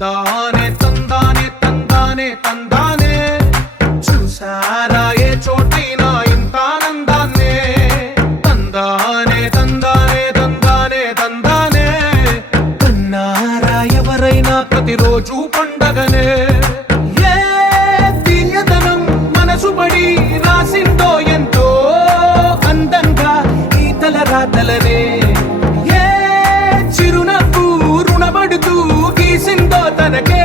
తందానే తందానే తందానే తందానే చూసారా ఏ చోటైనా ఇంత ఆనందాన్నే తందానే తందానే తందానే తందానే కన్నారా ఎవరైనా ప్రతిరోజు పండగనే ఏ తీయదనం మనసు పడి రాసిందో ఎంతో అందంగా ఈ తలరాతలనే తనకే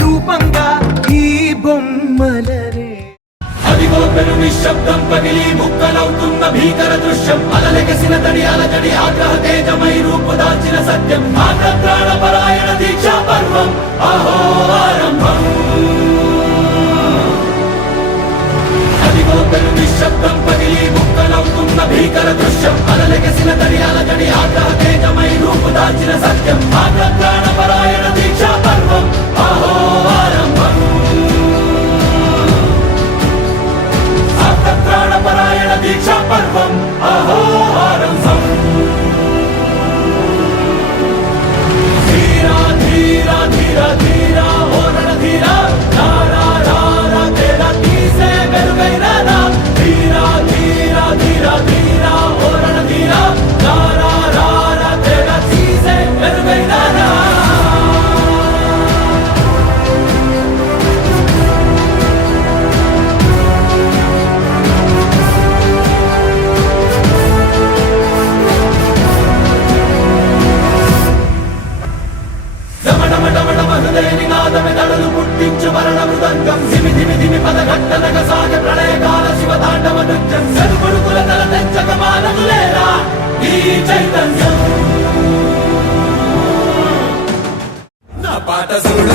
రూపంగా ఈ బొమ్మలనే అదిగో పెను నిశ్శబ్దం పగిలి ముక్కలవుతున్న భీకర దృశ్యం అలలెగసిన తడి అలజడి ఆగ్రహ తేజమై రూపుదాల్చిన సత్యం ఆగ్రహ పరాయణ దీక్షా పర్వం అహో ఆరంభం అదిగో పెను నిశ్శబ్దం పగిలి ముక్కలవుతున్న భీకర దృశ్యం అలలెగసిన తడి అలజడి ఆగ్రహ తేజమై రూపుదాల్చిన సత్యం ఆగ్రహ పరాయణ దీక్షా పర్వం అహో ఆరంభం ప్రాణపరాయణ దీక్షా పర్వం అహో ఆరంభం ధీరా ధీరా ధీరా ధీరా ఓరణ ధీరా రారా రారా తేరా తీసే మెరుగైన ధీరా ధీరా ధీరా ధీరా ఓరణ ధీరా రారా రారా తేరా తీసే మెరుగైన నినాదమెదడులు పుట్టించు మరణ మృదంగం ధిమి ధిమి ధిమి పదఘట్టనగ సాగ ప్రళయకాల శివ తాండవ నృత్యం సరుకొడుకుల తల తెచ్చక మానదులేరా ఈ చైతన్యం నా పాట సుడు